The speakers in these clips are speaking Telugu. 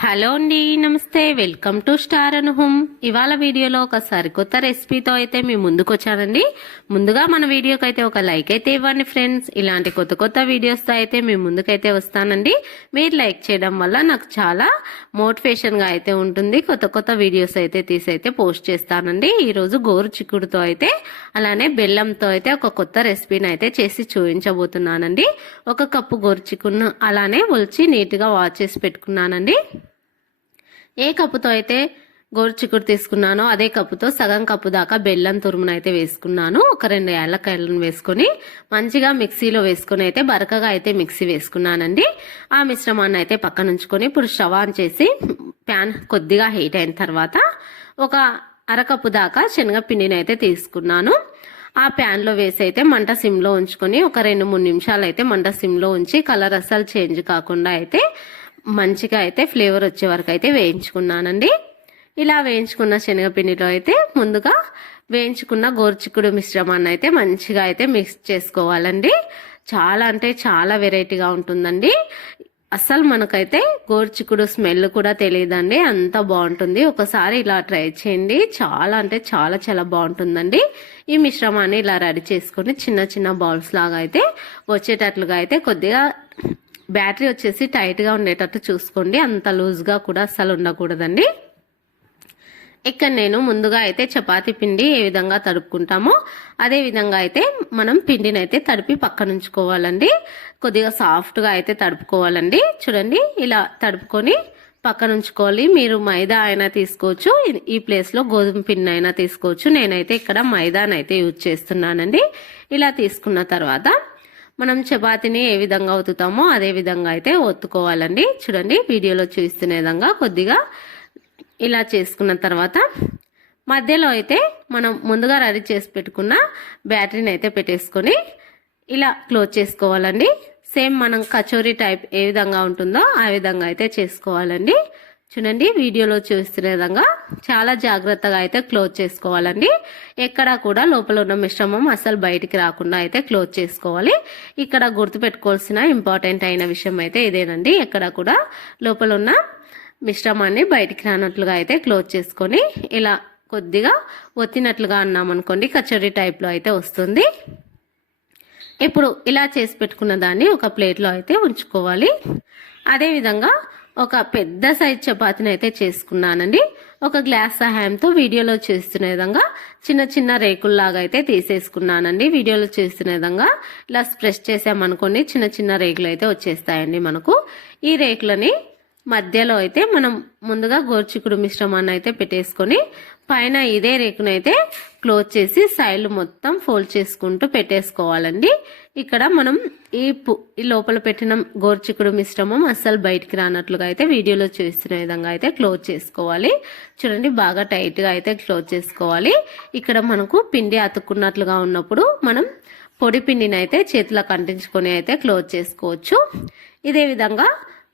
హలో అండి నమస్తే. వెల్కమ్ టు స్టార్ అనుహం. ఇవాళ వీడియోలో ఒక సరికొత్త రెసిపీతో అయితే మీ ముందుకు వచ్చానండి. ముందుగా మన వీడియోకి అయితే ఒక లైక్ అయితే ఇవ్వండి ఫ్రెండ్స్. ఇలాంటి కొత్త కొత్త వీడియోస్తో అయితే మీ ముందుకైతే వస్తానండి. మీరు లైక్ చేయడం వల్ల నాకు చాలా మోటివేషన్గా అయితే ఉంటుంది. కొత్త కొత్త వీడియోస్ అయితే తీసి అయితే పోస్ట్ చేస్తానండి. ఈరోజు గోరు చిక్కుడుతో అయితే అలానే బెల్లంతో అయితే ఒక కొత్త రెసిపీని అయితే చేసి చూపించబోతున్నానండి. ఒక కప్పు గోరు చిక్కుడును అలానే ఒలిచి నీట్గా వాష్ చేసి పెట్టుకున్నానండి. ఏ కప్పుతో అయితే గోరుచిక్కుడు తీసుకున్నానో అదే కప్పుతో సగం కప్పు దాకా బెల్లం తురుమును అయితే వేసుకున్నాను. ఒక రెండు ఏళ్ళకాయలను వేసుకొని మంచిగా మిక్సీలో వేసుకొని అయితే బరకగా అయితే మిక్సీ వేసుకున్నానండి. ఆ మిశ్రమాన్ని అయితే పక్కన ఉంచుకొని ఇప్పుడు స్టవ్ ఆన్ చేసి ప్యాన్ కొద్దిగా హీట్ అయిన తర్వాత ఒక అరకప్పు దాకా శనగపిండిని అయితే తీసుకున్నాను. ఆ ప్యాన్లో వేసి అయితే మంట సిమ్లో ఉంచుకొని ఒక రెండు మూడు నిమిషాలు అయితే మంట సిమ్లో ఉంచి కలర్ అస్సలు చేంజ్ కాకుండా అయితే మంచిగా అయితే ఫ్లేవర్ వచ్చే వరకు అయితే వేయించుకున్నానండి. ఇలా వేయించుకున్న శనగపిండిలో అయితే ముందుగా వేయించుకున్న గోరుచిక్కుడు మిశ్రమాన్ని అయితే మంచిగా అయితే మిక్స్ చేసుకోవాలండి. చాలా అంటే చాలా వెరైటీగా ఉంటుందండి. అస్సలు మనకైతే గోరుచిక్కుడు స్మెల్ కూడా తెలియదండి. అంత బాగుంటుంది. ఒకసారి ఇలా ట్రై చేయండి. చాలా అంటే చాలా చాలా బాగుంటుందండి. ఈ మిశ్రమాన్ని ఇలా రెడీ చేసుకొని చిన్న చిన్న బౌల్స్ లాగా అయితే వచ్చేటట్లుగా అయితే కొద్దిగా బ్యాటరీ వచ్చేసి టైట్గా ఉండేటట్టు చూసుకోండి. అంత లూజ్గా కూడా అస్సలు ఉండకూడదండి. ఇక్కడ నేను ముందుగా అయితే చపాతి పిండి ఏ విధంగా తడుపుకుంటామో అదే విధంగా అయితే మనం పిండిని అయితే తడిపి పక్కన ఉంచుకోవాలండి. కొద్దిగా సాఫ్ట్గా అయితే తడుపుకోవాలండి. చూడండి ఇలా తడుపుకొని పక్కన ఉంచుకోవాలి. మీరు మైదా అయినా తీసుకోవచ్చు. ఈ ప్లేస్లో గోధుమ పిండి అయినా తీసుకోవచ్చు. నేనైతే ఇక్కడ మైదానైతే యూజ్ చేస్తున్నానండి. ఇలా తీసుకున్న తర్వాత మనం చపాతీని ఏ విధంగా ఒత్తుతామో అదే విధంగా అయితే ఒత్తుకోవాలండి. చూడండి వీడియోలో చూస్తున్న విధంగా కొద్దిగా ఇలా చేసుకున్న తర్వాత మధ్యలో అయితే మనం ముందుగా రెడీ చేసి పెట్టుకున్న బ్యాటరీని అయితే పెట్టేసుకొని ఇలా క్లోజ్ చేసుకోవాలండి. సేమ్ మనం కచోరీ టైప్ ఏ విధంగా ఉంటుందో ఆ విధంగా అయితే చేసుకోవాలండి. చూడండి వీడియోలో చూస్తున్న విధంగా చాలా జాగ్రత్తగా అయితే క్లోజ్ చేసుకోవాలండి. ఎక్కడ కూడా లోపల ఉన్న మిశ్రమం అసలు బయటికి రాకుండా అయితే క్లోజ్ చేసుకోవాలి. ఇక్కడ గుర్తుపెట్టుకోవాల్సిన ఇంపార్టెంట్ అయిన విషయం అయితే ఇదేనండి. ఎక్కడ కూడా లోపల ఉన్న మిశ్రమాన్ని బయటికి రానట్లుగా అయితే క్లోజ్ చేసుకొని ఇలా కొద్దిగా ఒత్తినట్లుగా అన్నామనుకోండి కచోరీ టైప్లో అయితే వస్తుంది. ఇప్పుడు ఇలా చేసి పెట్టుకున్న దాన్ని ఒక ప్లేట్లో అయితే ఉంచుకోవాలి. అదేవిధంగా ఒక పెద్ద సైజ్ చపాతీని అయితే చేసుకున్నానండి. ఒక గ్లాస్ సహాయంతో వీడియోలో చేస్తున్న విధంగా చిన్న చిన్న రేకుల్లాగా అయితే తీసేసుకున్నానండి. వీడియోలో చేస్తున్న విధంగా ఇలా స్ప్రెస్ చేసామనుకోండి చిన్న చిన్న రేకులు అయితే వచ్చేస్తాయండి మనకు. ఈ రేకులని మధ్యలో అయితే మనం ముందుగా గోర్చికుడు మిశ్రమాన్ని అయితే పెట్టేసుకొని పైన ఇదే రేకునైతే క్లోజ్ చేసి సైడ్లు మొత్తం ఫోల్డ్ చేసుకుంటూ పెట్టేసుకోవాలండి. ఇక్కడ మనం ఈ ఈ లోపల పెట్టిన గోర్చికుడు మిశ్రమం అస్సలు బయటికి రానట్లుగా అయితే వీడియోలో చూస్తున్న విధంగా అయితే క్లోజ్ చేసుకోవాలి. చూడండి బాగా టైట్గా అయితే క్లోజ్ చేసుకోవాలి. ఇక్కడ మనకు పిండి అతుక్కున్నట్లుగా ఉన్నప్పుడు మనం పొడి పిండిని అయితే చేతిలో కంటించుకొని అయితే క్లోజ్ చేసుకోవచ్చు. ఇదే విధంగా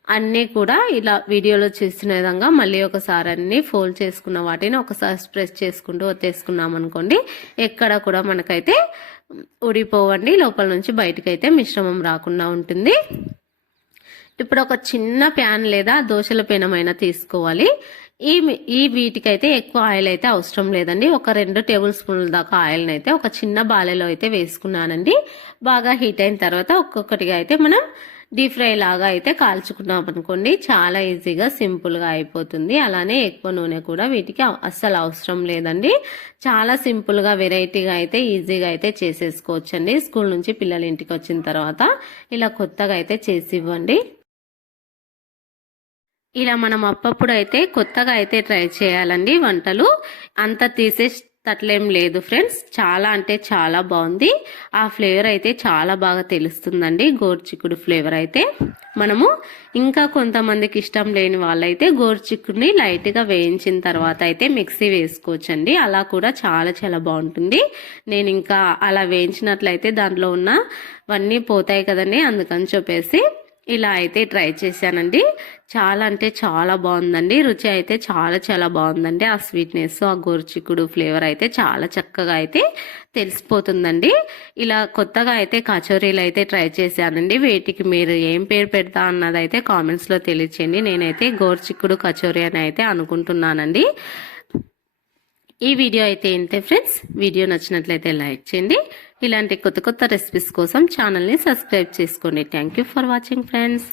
అన్నీ కూడా ఇలా వీడియోలో చూసిన విధంగా మళ్ళీ ఒకసారి అన్నీ ఫోల్డ్ చేసుకున్న వాటిని ఒకసారి స్ప్రెస్ చేసుకుంటూ ఒత్తేసుకున్నాం అనుకోండి ఎక్కడ కూడా మనకైతే ఉడిపోవండి లోపల నుంచి బయటకైతే మిశ్రమం రాకుండా ఉంటుంది. ఇప్పుడు ఒక చిన్న ప్యాన్ లేదా దోశల పెనమైనా తీసుకోవాలి. ఈ ఈ వీటికైతే ఎక్కువ ఆయిల్ అయితే అవసరం లేదండి. ఒక రెండు టేబుల్ స్పూన్ల దాకా ఆయిల్ని అయితే ఒక చిన్న బాలెలో అయితే వేసుకున్నానండి. బాగా హీట్ అయిన తర్వాత ఒక్కొక్కటిగా అయితే మనం డీప్ ఫ్రై లాగా అయితే కాల్చుకున్నాం అనుకోండి చాలా ఈజీగా సింపుల్గా అయిపోతుంది. అలానే ఎక్కువ నూనె కూడా వీటికి అస్సలు అవసరం లేదండి. చాలా సింపుల్గా వెరైటీగా అయితే ఈజీగా అయితే చేసేసుకోవచ్చండి. స్కూల్ నుంచి పిల్లలు ఇంటికి వచ్చిన తర్వాత ఇలా కొత్తగా అయితే చేసి ఇవ్వండి. ఇలా మనం అప్పప్పుడు అయితే కొత్తగా అయితే ట్రై చేయాలండి వంటలు. అంత తీసే తట్లేం లేదు ఫ్రెండ్స్. చాలా అంటే చాలా బాగుంది. ఆ ఫ్లేవర్ అయితే చాలా బాగా తెలుస్తుందండి. గోర్చిక్కుడు ఫ్లేవర్ అయితే మనము ఇంకా కొంతమందికి ఇష్టం లేని వాళ్ళైతే గోర్చిక్కుడిని లైట్గా వేయించిన తర్వాత అయితే మిక్సీ వేసుకోవచ్చండి. అలా కూడా చాలా చాలా బాగుంటుంది. నేను ఇంకా అలా వేయించినట్లయితే దాంట్లో ఉన్నవన్నీ పోతాయి కదండి అందుకని చెప్పేసి ఇలా అయితే ట్రై చేశానండి. చాలా అంటే చాలా బాగుందండి. రుచి అయితే చాలా చాలా బాగుందండి. ఆ స్వీట్నెస్ ఆ గోరుచిక్కుడు ఫ్లేవర్ అయితే చాలా చక్కగా అయితే తెలిసిపోతుందండి. ఇలా కొత్తగా అయితే కచోరీలు అయితే ట్రై చేశానండి. వీటికి మీరు ఏం పేరు పెడతా అన్నది అయితే కామెంట్స్లో తెలియచేయండి. నేనైతే గోరుచిక్కుడు కచోరీ అని అయితే అనుకుంటున్నానండి. ఈ వీడియో అయితే ఇంతే ఫ్రెండ్స్. వీడియో నచ్చినట్లయితే లైక్ చేయండి. ఇలాంటి కొత్త కొత్త రెసిపీస్ కోసం ఛానల్ని సబ్స్క్రైబ్ చేసుకోండి. Thank you for watching friends